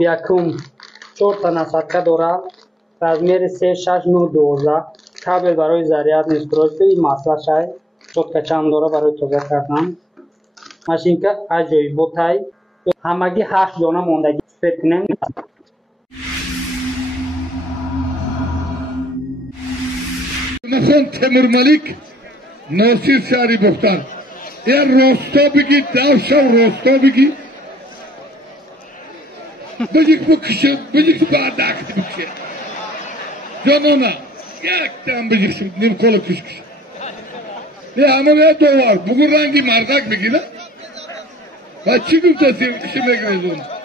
یکم 4 تا نسخه داره، رزمیر 3 6 9 12 کابل برای ضریات نیست. درسته این مسئله شای چوت کچم داره برای توضیح کردم. ماشین که اجای بوتای همگی 8 دانه موندگی فتنه مثلا تیمور ملیک ناصر شهری بختر یا راستا بگی دوشا راستا بگی بجیک بکشه بجیک برداخت بکشه جانانا یک دم بجیکشم نیم کولا کشکش یه همه به دوار بگو رنگی مردک بگیره و چی گفت شی بگیرید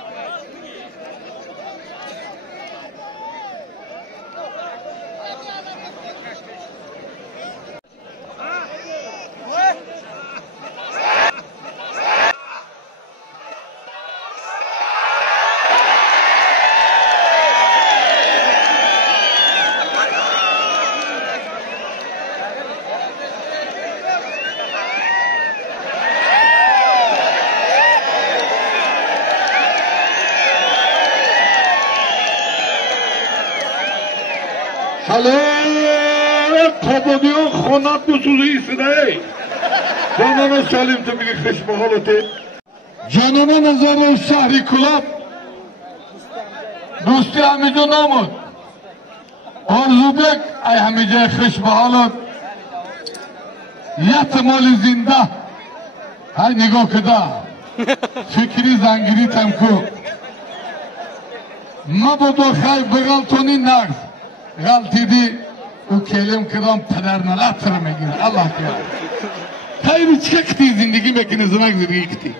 حالا کابادیان خونت بسوزه ایسته جانانا سالیم تو میگه خشم حالته جانانا نظر شهری کلاب دوستی همیجا نامود آرزو بک ای همیجا خشم حالت یتمال زنده های نگاه کده فکری زنگیری تمکو ما بودو خیلی بغلتونی نگز غلطی دی او کلم کدام پدر نلات را میگیره الله کرد خیلی چه کتی زندگی میکنی زنگ زندگی کتی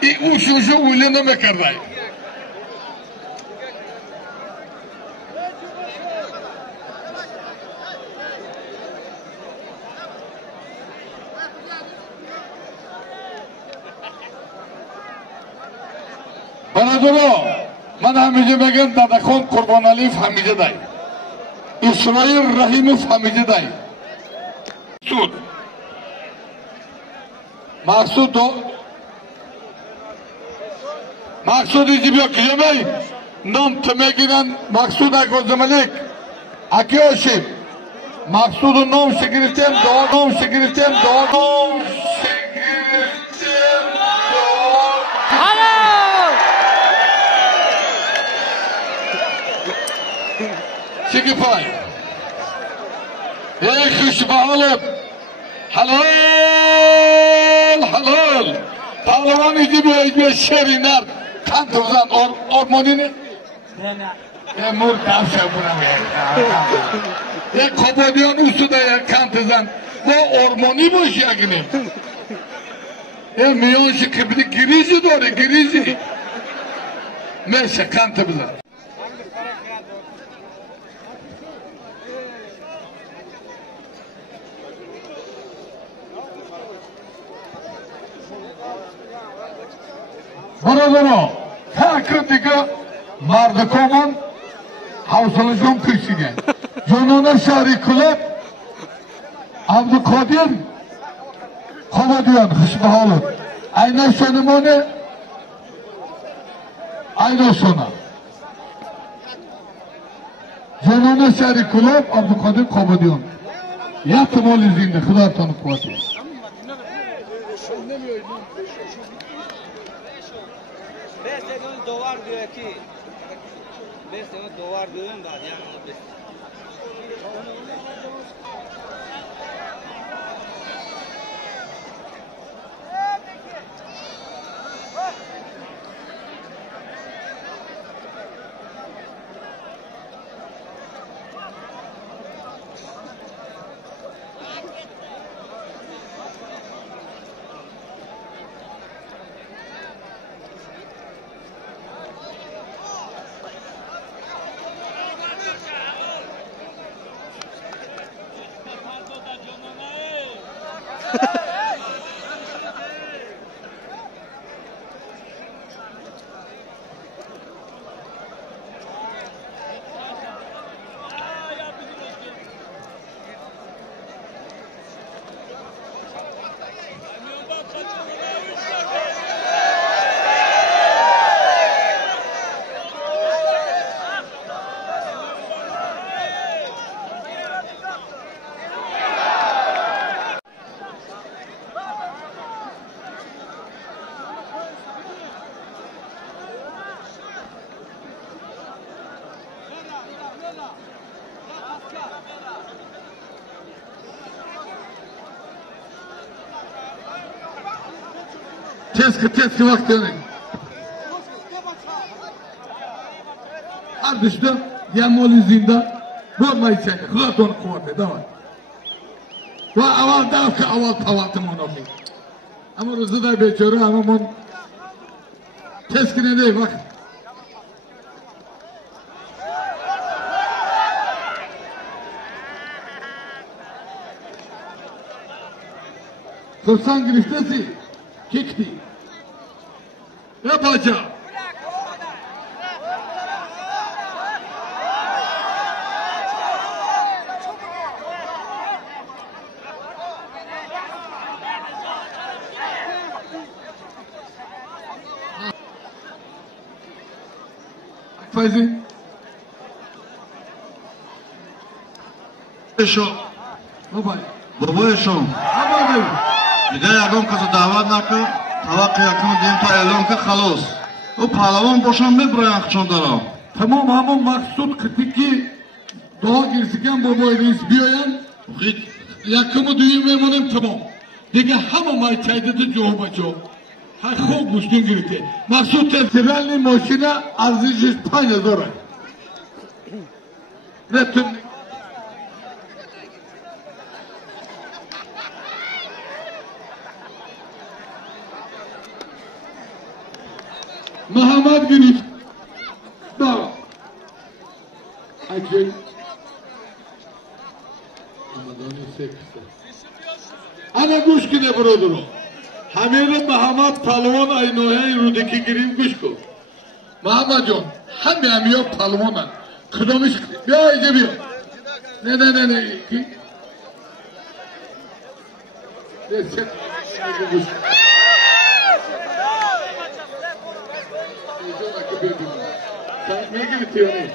ای او شوشو اولی نمیکرده برادرو من همیشه بگم دادخون قربان علیف همیشه دای اسرائیل رحیموف همیشه دای مقصود ایجی بیا کجمه نام تمگیرن مقصود اکوز ملک اکی هاشیم مقصود نام شگرفتیم نام شگرفتیم چکی پای ای خوش بحالت حلال پهلوان ایجی بیا شیری نرد کن توزن آرمانی نه یه مور کفشه بونم یه کابادیان اوسوده یه کن توزن با آرمانی باشی اگنیم یه میانشی که بیدی گریزی داره گریزی میشه کن تو بزن برادران تاکر دیگه مردکومن حوصلشون کشیده جانانه شهری کلب عبدالقادر کابادیان خشم حالت اینه شنمانه اینه شنم جانانه شهری کلب عبدالقادر کابادیان یک تمالی زنده خدا تانو قوتی دوار diyor ki 5 sene dolar diyorum da yani Tez ki vakti önü. Ardışta yamoli zinda bormayı çek. Hılat onu kuvvete. Davay. Ve aval davka aval pavatım onu okuyun. Ama rızı da beçöre ama mon teskine değil bak. Kırsan giriştesi. Kekti. Yapacağım. Faizi. Eşo. Babay. Baba eşo. Babay. Bir de yakın kızı davet nakı. Tavak yakını diyeyim ta elon ki halos. O palavan boşanmıyor buraya akçondara. Tamam ama maksut kıtiki doğa girsiken babayı izliyoryan. Hiç. Yakımı düğüm emanım tamam. Dege hama mayçaydı da çoğuma çoğu. Ha خوب گوشتون گرفته مقصود تفسیرلی ماشینه ارزشش 5000 نتون محمد گرفت با اجل انا گوش کنه برادرو همه محمد پهلوان اینوهای رودکی گریم گوش کن محمد جان همه همیا پهلوانن کدامش بیا اینجا بیا نه کی گوش sen ne gibi tiyoni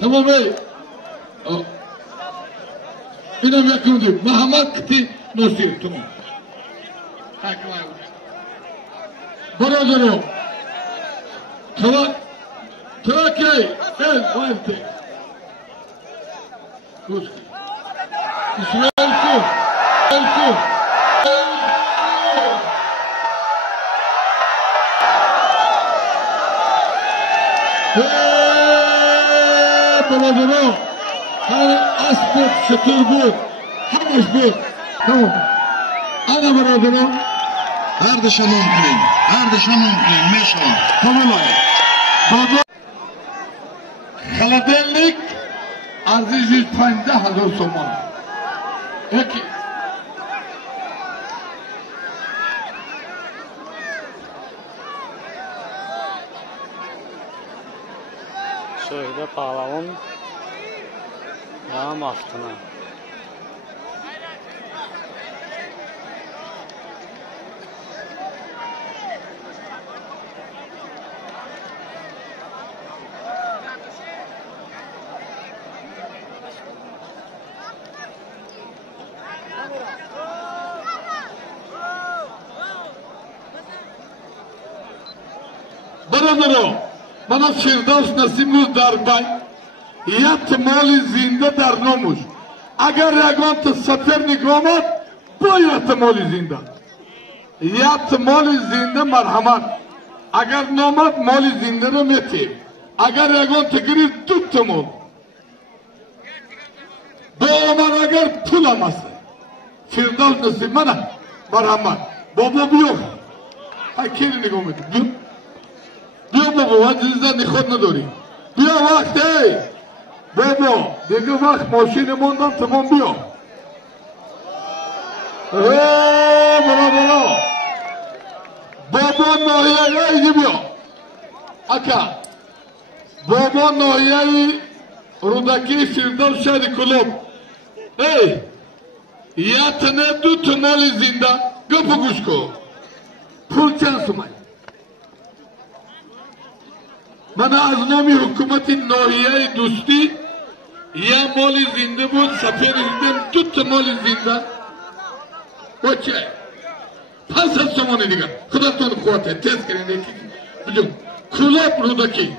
tamam bey benim yakın değil Muhammed Kıti Nosir tamam Baradaro Trakey el Valte İsrail Su Baradaro hani asbet şıtır bu hemiş bu tamam ana Baradaro Her dışa mümkün. Her dışa mümkün. Meşo. tamam baba Haladellik aziz 150,000 soman peki Şöyle pahalavon yağım altına. Baradaro bana Firdevs Nasimuz darbay yat mali zinde dar nomuş agar yagant sefer nigomat bu yat mali zinde yat mali zinde merhamet agar nomat mali zinde remeti agar yagant girip tuttumul bu aman agar pulaması Firdevs Nasim bana merhamet baba yok کی رو نگاه میکنی؟ بیا بابا عزیزا نخود نداری. بیا وقت بابا دیگه وقت ماشین موندم تمام بیا. برا بابا ناحیه ایدی بیا اکا بابا ناحیه رودکی فردوس شهر کلوب یا تنه دو تنالی زنده گپ گوش کو پول چند سومای من از نامی حکومت ناحیه دوستی یا مالی زنده بود سفیر زنده دو تنالی زنده بچه 500 سومانی دیگر خداتون قوته تست کنید بجون کلاب رودکی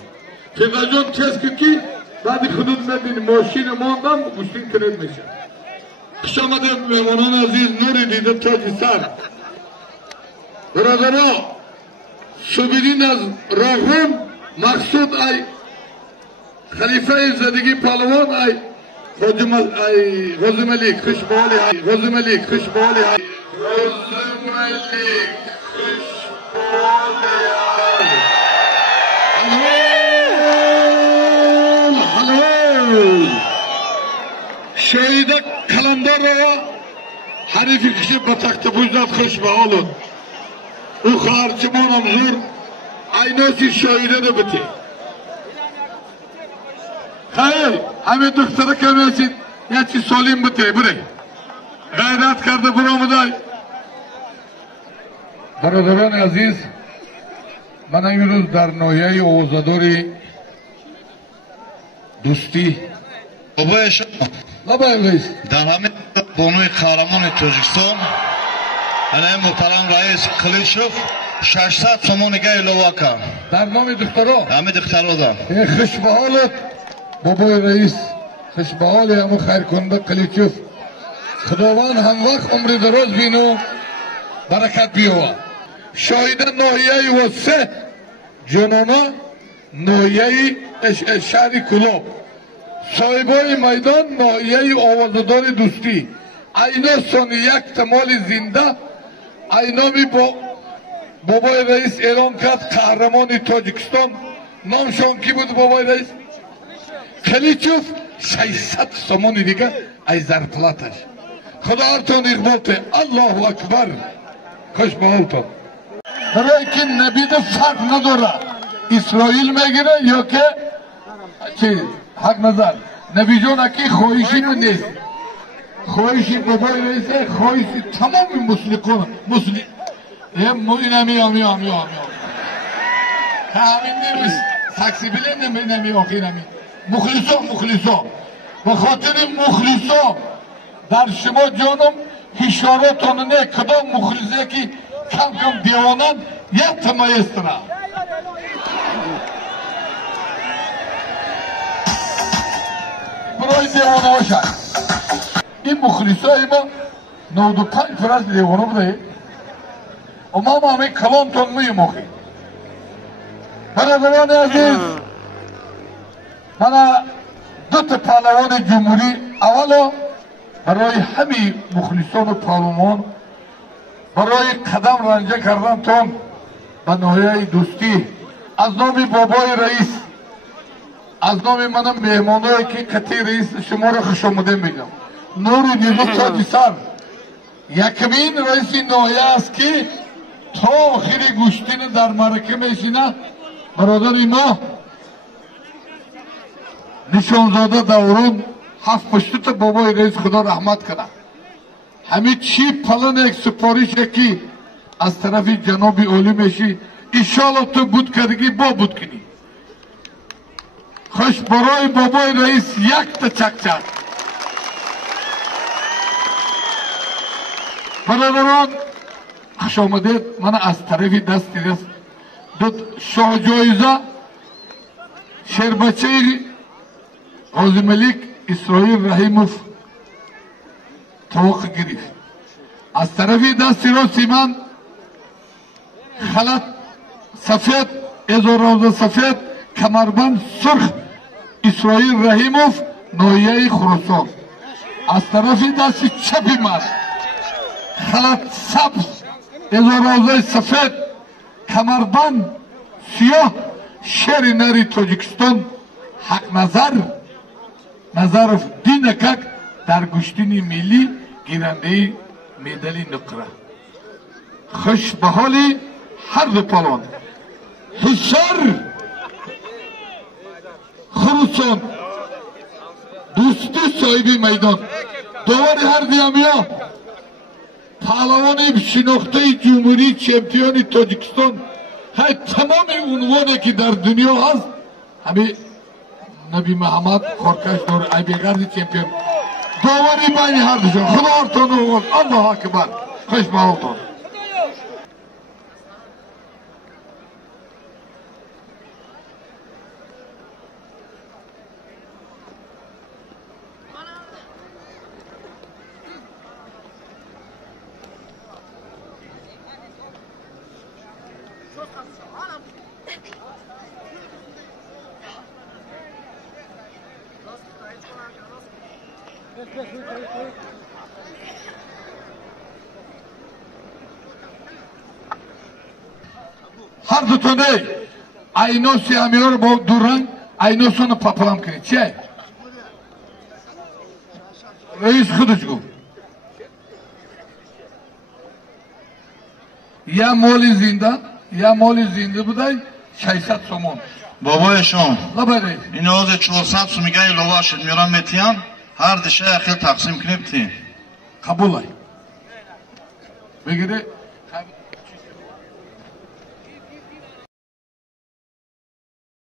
فقط تست کنید بعد خودت ندین ماشین ماندم گوشتین کنید میشه خوش آمده مهمانان عزیز نوری دیده تاج سر برادرها شوبیدین از راهون مقصود ای خلیفه زدگی پهلوان ای غازی ملیک خوشبالی ای غازی ملیک خوشبالی ای شهیده کلندر را حریفی کشی با تخت بوجداد خوش به حالون او خواهرچمان امزور ایناسی شهیده رو بته خیلی همه دختره که میشید یه چی سالیم بته بره غیرت کرده برآمده برادران عزیز من امروز در ناحیه اوزادوری دوستی بابای شما لبای رئیس در همه بانوی قهرمان تاجیکستان انای محترم رئیس کلیشوف 600 سومون گای لواکا در نام دخترها همه دخترها دارم خوش به حالت بابای رئیس خوش به حال همه خیر کننده کلیچوف خداوند هم وقت عمر دراز بینو برکت بیاوه شاهده ناحیه وسه جنانا ناحیه شهر کلوب صاحبای میدان ناحیه آوازدار دوستی اینا سن یک تمال زنده اینا می با بابای رئیس اعلام کرد قهرمان تاجیکستان نامشان کی بود بابای رئیس کلیچوف 600 سومون دیگه ای زرپلاتش خدا ارتون اقبالته الله اکبر خوش به حالتون برای که نبید فرق نداره اسرائیل میگیره یا که چی حق نظر نبی جان اکی خواهشی من نیست خواهشی بابای رئیسه خواهشی تمام مسلم اینمی همین نیست سکسی بلند نمی آخی نمی مخلصا به خاطر مخلصا در شما جانم اشاراتون نه کدام مخلصه که کم دیوانند یک تمایز را برای دیوانه باشد این مخلصای ما 95% دیوانه بوده اما ما همه کلامتون میموخی برادران عزیز من دو تا پهلوان جمهوری اولا برای همه مخلصان پارلمان برای قدم رنجه کردنتون به ناحیه دوستی از نام بابای رئیس از نام منم مهمانایی که قطعی رئیس شما را خوش آمده میگم نور نیرو تاج سر یکمین رئیس ناحیه است که تا آخر گوشتین در مرکه میشینه برادر ما نشانزاده دورون هفت پشت بابای رئیس خدا رحمت کنه همین چی پلن یک سپاریش که از طرف جناب اولی میشی انشالله تو بود کردگی با بود کنی خوش برای بابای رئیس یک تا چک برادران خوش آمدید من از طرف دستی دو شاه جایزه شیربچه غازی ملیک اسرائیل رحیموف توقع گرفت از طرف دستی راستی من خلط سفید ازو روزه سفید کمربند سرخ اسرائیل رحیموف ناحیه خراسان از طرف دستی چپی من خلط سبز ازو روزه سفید Kamarban siyah şeri nari Tojikiston hak Nazarov dinakak در گشتین ملی گیرنده مدال نقره خوش به حال هر دو پالان حشر خروسان دوستی صاحبی میدان دوار هر دیامیا پهلوان شناخته جمهوری چمپیون تاجیکستان های تمام عنوانی که در دنیا هست همه نبی محمد خورکش دور ایبگرد چمپیون دواری بین هر دوشان خدا ارتان رو الله اکبر خوش به حالتان هر دو تانه ایناسی همیار با دو رنگ ایناسونو پاپلام کنید چه؟ رئیس خودش گفت یا مالی زنده بودای 600 سومون بابایشون لبره این اوز 400 سومیگه ایلوه شد میرم میتیم هر دشه اخیل تقسیم کنیم تی قبول ای بگیره